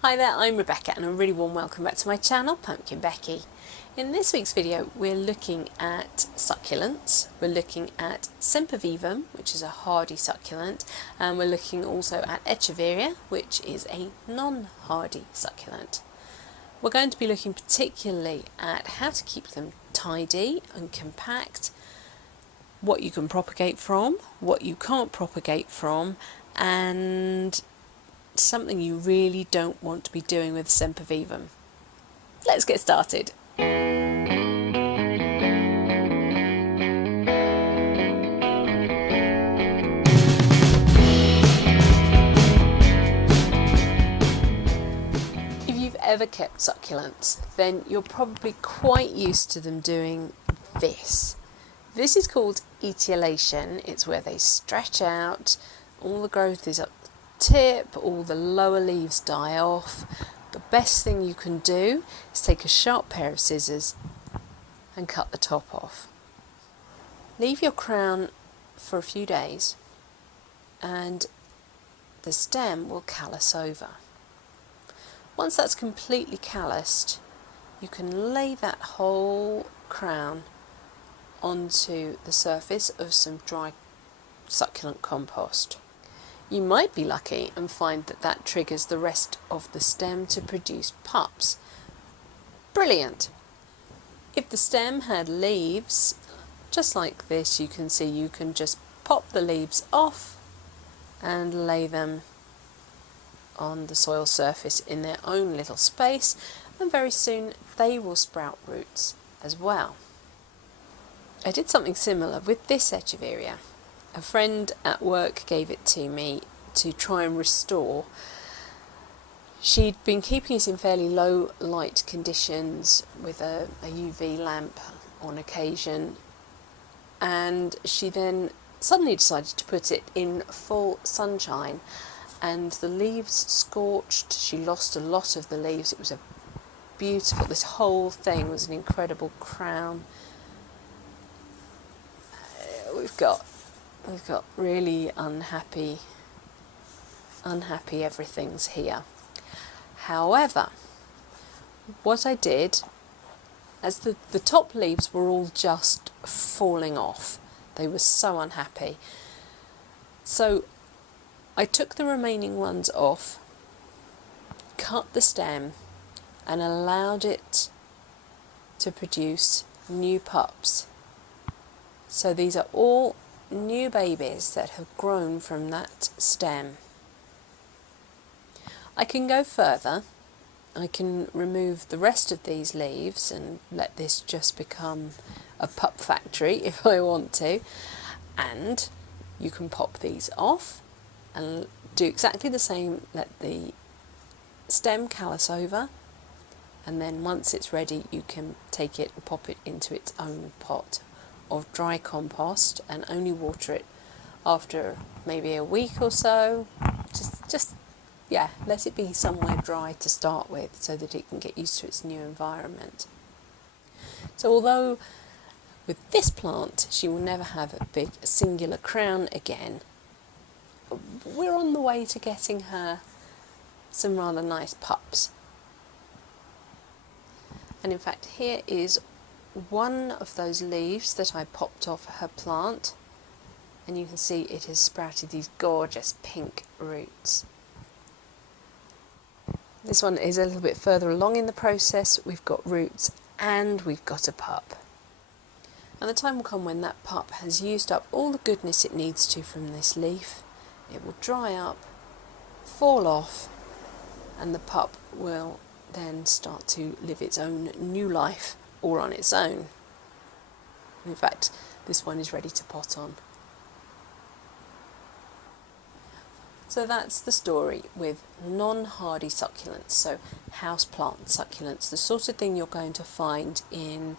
Hi there, I'm Rebecca and a really warm welcome back to my channel, PumpkinBecki. In this week's video we're looking at succulents, we're looking at Sempervivum, which is a hardy succulent, and we're looking also at Etiology, which is a non-hardy succulent. We're going to be looking particularly at how to keep them tidy and compact, what you can propagate from, what you can't propagate from, and something you really don't want to be doing with Sempervivum. Let's get started. If you've ever kept succulents, then you're probably quite used to them doing this. This is called etiolation. It's where they stretch out, all the growth is up tip, all the lower leaves die off. The best thing you can do is take a sharp pair of scissors and cut the top off. Leave your crown for a few days and the stem will callus over. Once that's completely calloused, you can lay that whole crown onto the surface of some dry succulent compost. You might be lucky and find that that triggers the rest of the stem to produce pups. Brilliant! If the stem had leaves, just like this, you can see you can just pop the leaves off and lay them on the soil surface in their own little space, and very soon they will sprout roots as well. I did something similar with this Echeveria. A friend at work gave it to me to try and restore. She'd been keeping it in fairly low light conditions with a UV lamp on occasion, and she then suddenly decided to put it in full sunshine, and the leaves scorched. She lost a lot of the leaves. It was a beautiful, this whole thing was an incredible crown. We've got really unhappy everything's here. However, what I did, as the top leaves were all just falling off, they were so unhappy, so I took the remaining ones off, cut the stem and allowed it to produce new pups. So these are all new babies that have grown from that stem. I can go further. I can remove the rest of these leaves and let this just become a pup factory if I want to, and you can pop these off and do exactly the same. Let the stem callus over, and then once it's ready you can take it and pop it into its own pot of dry compost and only water it after maybe a week or so. Just let it be somewhere dry to start with so that it can get used to its new environment. So although with this plant she will never have a big singular crown again, we're on the way to getting her some rather nice pups. And in fact, here is one of those leaves that I popped off her plant, and you can see it has sprouted these gorgeous pink roots. This one is a little bit further along in the process. We've got roots and we've got a pup. And the time will come when that pup has used up all the goodness it needs to from this leaf. It will dry up, fall off, and the pup will then start to live its own new life all on its own. In fact, this one is ready to pot on. So that's the story with non-hardy succulents, so houseplant succulents, the sort of thing you're going to find in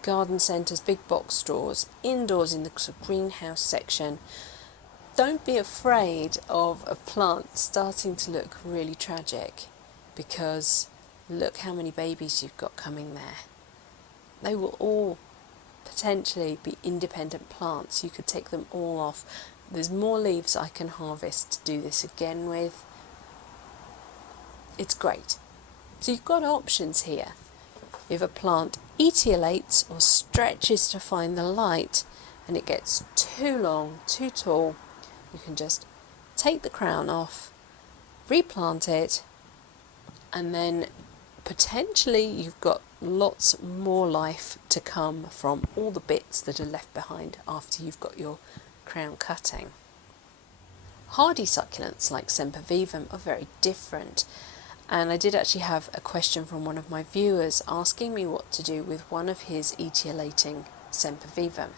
garden centres, big box stores, indoors in the greenhouse section. Don't be afraid of a plant starting to look really tragic, because look how many babies you've got coming there. They will all potentially be independent plants. You could take them all off. There's more leaves I can harvest to do this again with. it's great. So you've got options here. If a plant etiolates or stretches to find the light and it gets too long, too tall, you can just take the crown off, replant it, and then potentially you've got lots more life to come from all the bits that are left behind after you've got your crown cutting. Hardy succulents like Sempervivum are very different, and I did actually have a question from one of my viewers asking me what to do with one of his etiolating Sempervivum.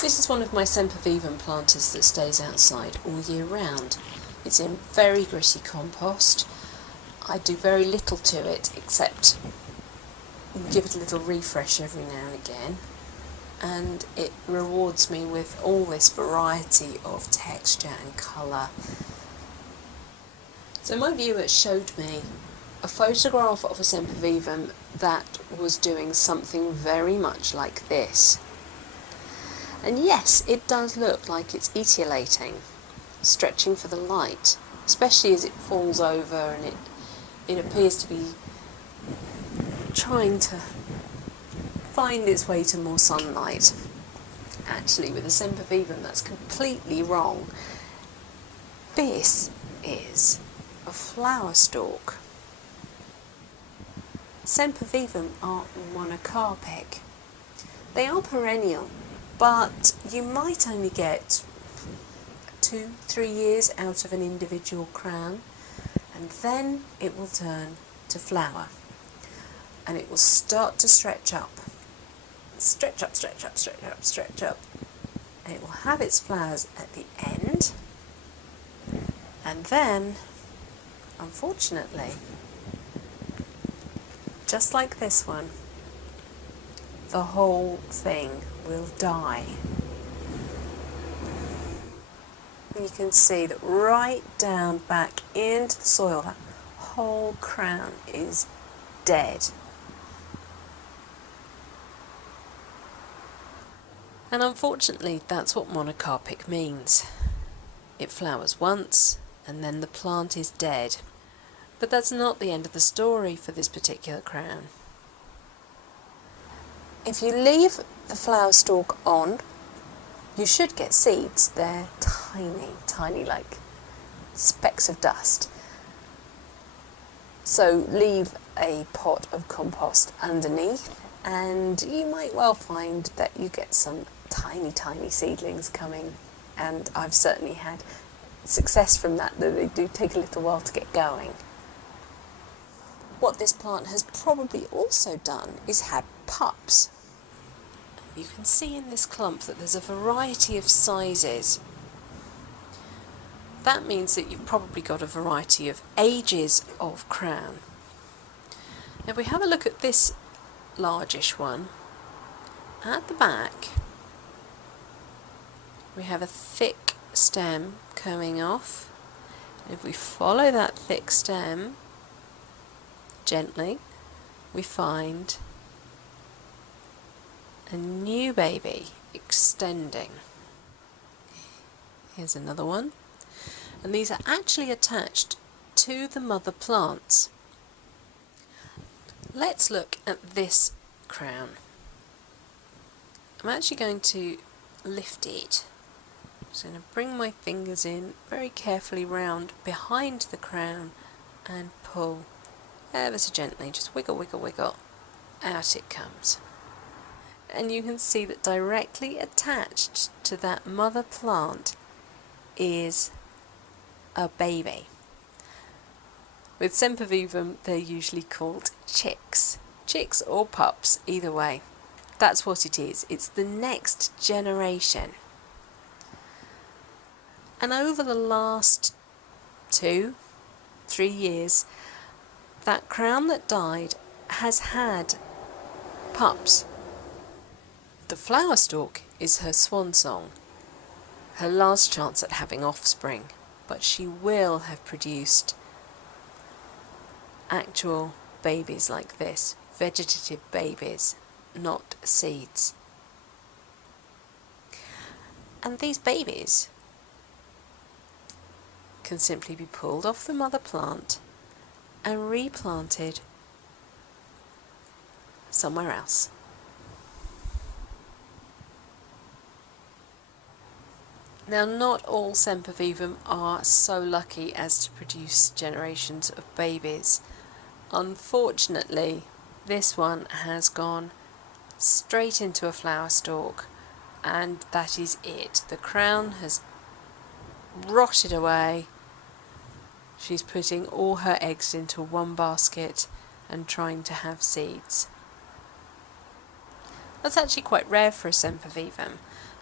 This is one of my Sempervivum planters that stays outside all year round. It's in very gritty compost. I do very little to it except give it a little refresh every now and again, and it rewards me with all this variety of texture and colour. So my viewer showed me a photograph of a Sempervivum that was doing something very much like this. And yes, it does look like it's etiolating, stretching for the light, especially as it falls over and it appears to be trying to find its way to more sunlight. Actually, with a Sempervivum, that's completely wrong. This is a flower stalk. Sempervivum are monocarpic. They are perennial, but you might only get 2-3 years out of an individual crown, and then it will turn to flower, and it will start to stretch up, stretch up, stretch up, stretch up, stretch up, and it will have its flowers at the end, and then, unfortunately, just like this one, the whole thing will die. And you can see that right down back into the soil, that whole crown is dead. And unfortunately, that's what monocarpic means. It flowers once, and then the plant is dead. But that's not the end of the story for this particular crown. If you leave the flower stalk on, you should get seeds. They're tiny, tiny, like specks of dust. So leave a pot of compost underneath, and you might well find that you get some tiny, tiny seedlings coming. And I've certainly had success from that, though they do take a little while to get going. What this plant has probably also done is had pups. You can see in this clump that there's a variety of sizes. That means that you've probably got a variety of ages of crown. Now if we have a look at this largish one, at the back we have a thick stem coming off. If we follow that thick stem gently, we find a new baby extending. Here's another one, and these are actually attached to the mother plants. Let's look at this crown. I'm actually going to lift it. I'm just going to bring my fingers in very carefully round behind the crown and pull ever so gently, just wiggle, wiggle, wiggle, out it comes. And you can see that directly attached to that mother plant is a baby. With Sempervivum, they're usually called chicks. Chicks or pups, either way. That's what it is. It's the next generation. And over the last 2-3 years, that crown that died has had pups. The flower stalk is her swan song, her last chance at having offspring, but she will have produced actual babies like this, vegetative babies, not seeds. And these babies can simply be pulled off the mother plant and replanted somewhere else. Now, not all Sempervivum are so lucky as to produce generations of babies. Unfortunately, this one has gone straight into a flower stalk, and that is it. The crown has rotted away. She's putting all her eggs into one basket and trying to have seeds. That's actually quite rare for a Sempervivum.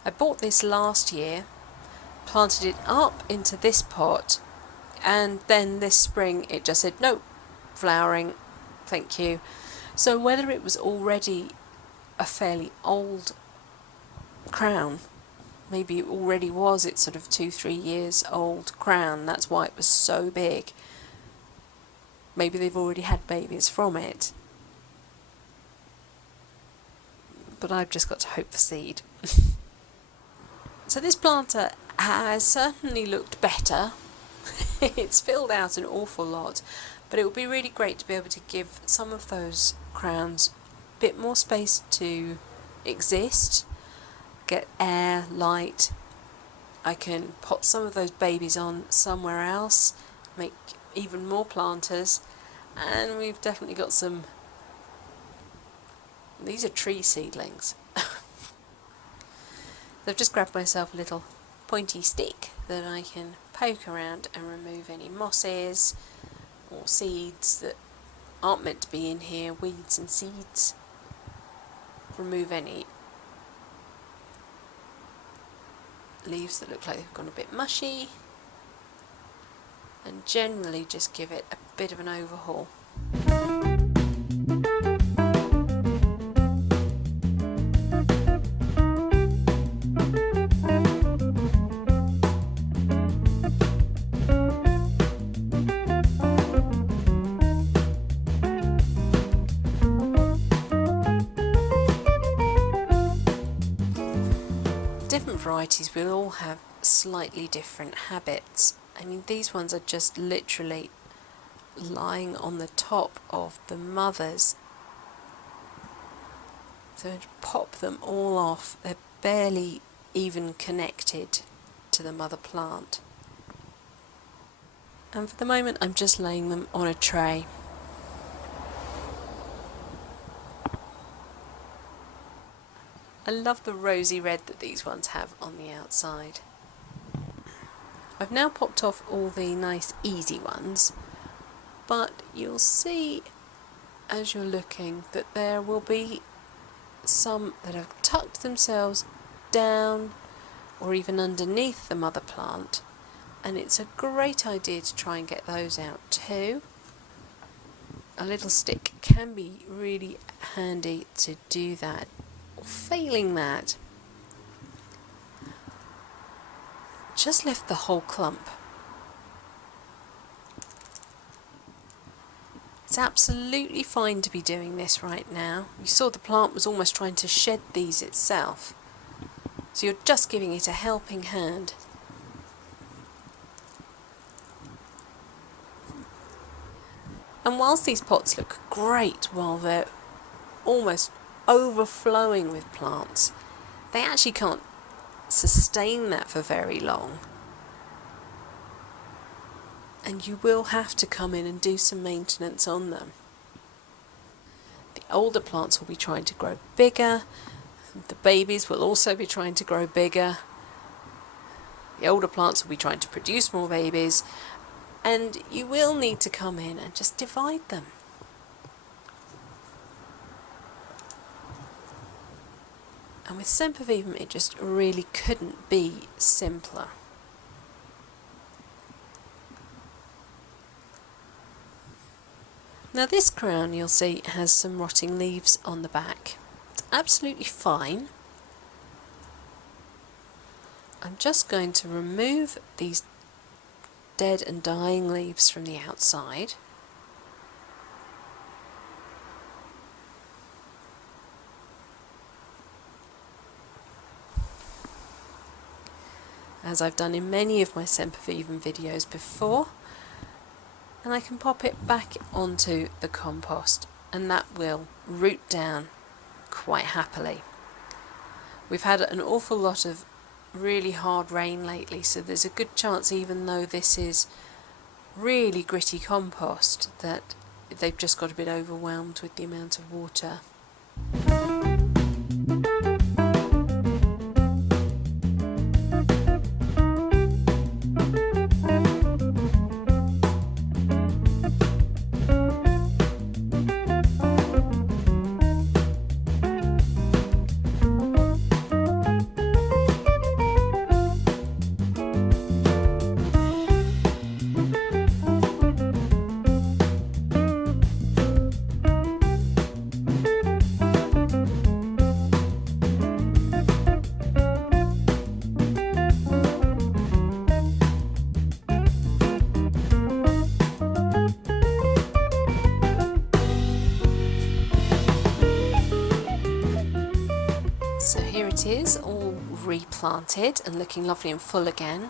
I bought this last year, planted it up into this pot, and then this spring it just said no flowering, thank you. So whether it was already a fairly old crown, maybe it already was, it's sort of 2-3 years old crown, that's why it was so big. Maybe they've already had babies from it, but I've just got to hope for seed. So this planter has certainly looked better. It's filled out an awful lot, but it would be really great to be able to give some of those crowns a bit more space to exist, get air, light. I can pot some of those babies on somewhere else, make even more planters, and we've definitely got some. These are tree seedlings. I've just grabbed myself a little pointy stick that I can poke around and remove any mosses or seeds that aren't meant to be in here, weeds and seeds. Remove any leaves that look like they've gone a bit mushy, and generally just give it a bit of an overhaul. Different varieties will all have slightly different habits. I mean, these ones are just literally lying on the top of the mothers. So to pop them all off, they're barely even connected to the mother plant. And for the moment I'm just laying them on a tray. I love the rosy red that these ones have on the outside. I've now popped off all the nice easy ones, but you'll see as you're looking that there will be some that have tucked themselves down or even underneath the mother plant, and it's a great idea to try and get those out too. A little stick can be really handy to do that. Failing that, just lift the whole clump. It's absolutely fine to be doing this right now. You saw the plant was almost trying to shed these itself, so you're just giving it a helping hand. And whilst these pots look great while they're almost overflowing with plants, they actually can't sustain that for very long, and you will have to come in and do some maintenance on them. The older plants will be trying to grow bigger, the babies will also be trying to grow bigger, the older plants will be trying to produce more babies, and you will need to come in and just divide them. And with Sempervivum it just really couldn't be simpler. Now this crown, you'll see, has some rotting leaves on the back. It's absolutely fine. I'm just going to remove these dead and dying leaves from the outside. As I've done in many of my Sempervivum videos before. and I can pop it back onto the compost, and that will root down quite happily. We've had an awful lot of really hard rain lately, so there's a good chance, even though this is really gritty compost, that they've just got a bit overwhelmed with the amount of water. So here it is, all replanted and looking lovely and full again.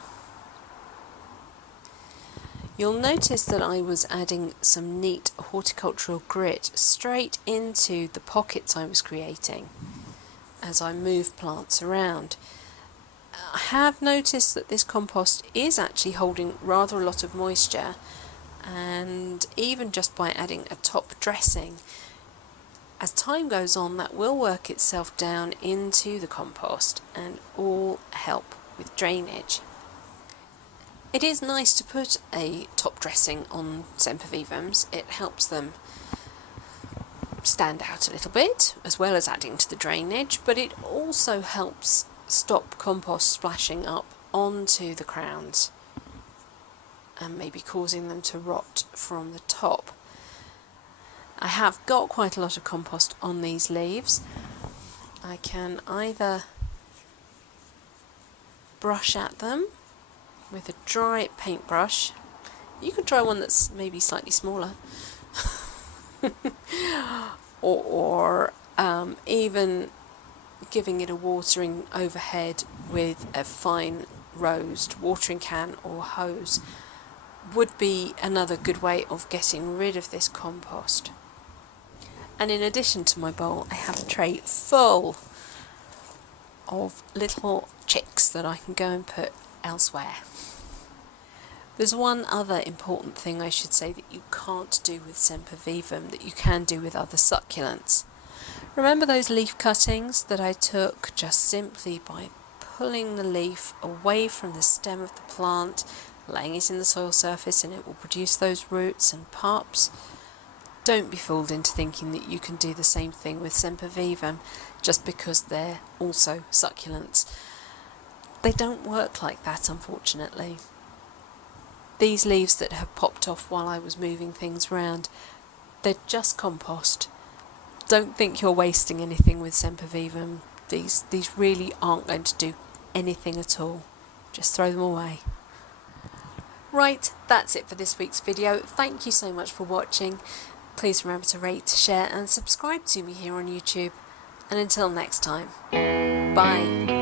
You'll notice that I was adding some neat horticultural grit straight into the pockets I was creating as I move plants around. I have noticed that this compost is actually holding rather a lot of moisture, and even just by adding a top dressing, as time goes on, that will work itself down into the compost and all help with drainage. It is nice to put a top dressing on Sempervivums. It helps them stand out a little bit, as well as adding to the drainage, but it also helps stop compost splashing up onto the crowns and maybe causing them to rot from the top. I have got quite a lot of compost on these leaves. I can either brush at them with a dry paintbrush. You could try one that's maybe slightly smaller, or even giving it a watering overhead with a fine rosed watering can or hose would be another good way of getting rid of this compost. And in addition to my bowl, I have a tray full of little chicks that I can go and put elsewhere. There's one other important thing I should say that you can't do with Sempervivum that you can do with other succulents. Remember those leaf cuttings that I took just simply by pulling the leaf away from the stem of the plant, laying it in the soil surface, and it will produce those roots and pups? Don't be fooled into thinking that you can do the same thing with Sempervivum just because they're also succulents. They don't work like that, unfortunately. These leaves that have popped off while I was moving things around, they're just compost. Don't think you're wasting anything with Sempervivum. These really aren't going to do anything at all. Just throw them away. Right, that's it for this week's video. Thank you so much for watching. Please remember to rate, share and subscribe to me here on YouTube. And until next time, bye.